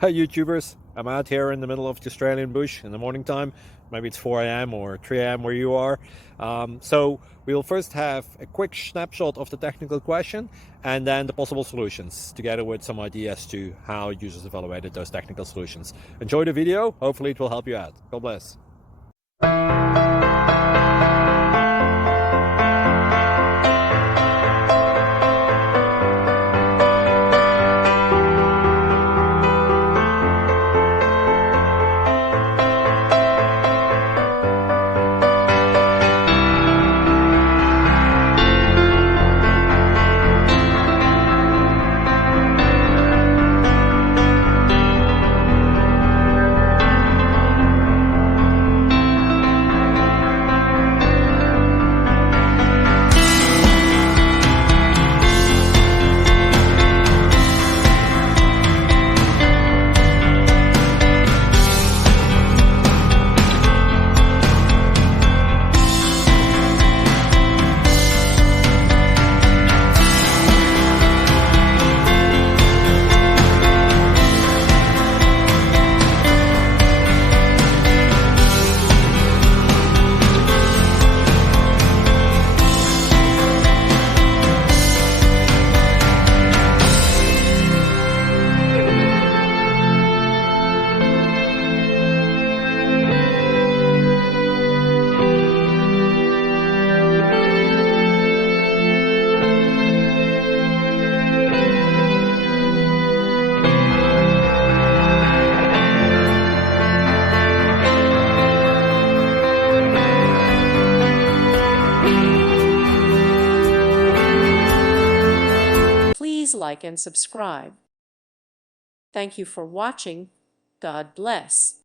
Hi YouTubers, I'm out here in the middle of the Australian bush in the morning time. Maybe it's 4 a.m. or 3 a.m. where you are. So we'll first have a quick snapshot of the technical question and then the possible solutions, together with some ideas to how users evaluated those technical solutions. Enjoy the video, hopefully it will help you out. God bless. Please like and subscribe. Thank you for watching. God bless.